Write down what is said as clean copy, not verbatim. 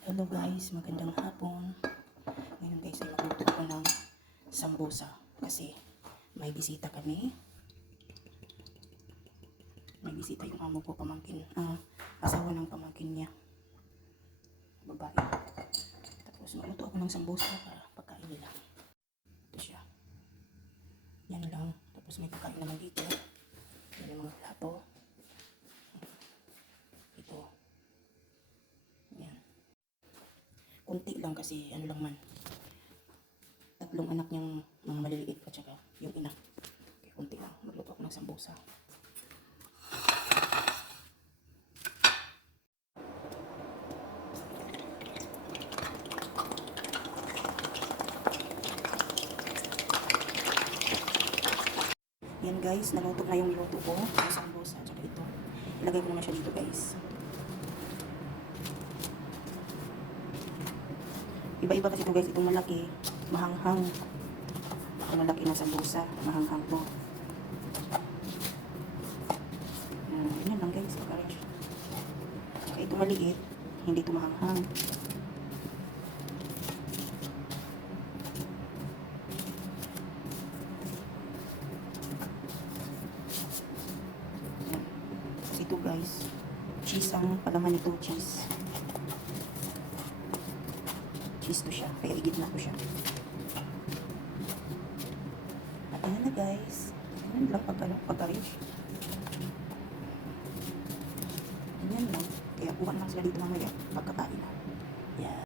Hello guys, magandang hapon. Ngayon guys ay magluto ako ng sambusa kasi may bisita kami. May bisita yung amo ko, pamangkin, asawa ng pamangkin niya, babae. Tapos magluto ako ng sambusa para pagkain nila. Ito siya. Yan lang. Tapos may pagkain naman dito. Yan yung mga plato. Ito. Yan. Kunti lang kasi ano lang man. Tatlong anak niyang mga maliliit at saka yung ina. Kaya kunti lang. Magluto ako ng sambusa. Yan guys, naluto na yung niluto ko. Yung sambusa at saka ito. Ilagay ko naman siya dito guys. Iba-iba kasi ito guys. Itong malaki, mahanghang. Itong malaki na sambusa, mahanghang to. Yan lang guys. Kaya ito maliit, hindi ito mahanghang. Yan. Kasi ito guys, cheese ang palaman nito, cheese. Cheese to siya, kaya igit na to siya. At ayan na guys. Ayan lang pag-arrange. Ayan lang. Kaya kuha naman sila dito mamaya pagkakain na. Yeah.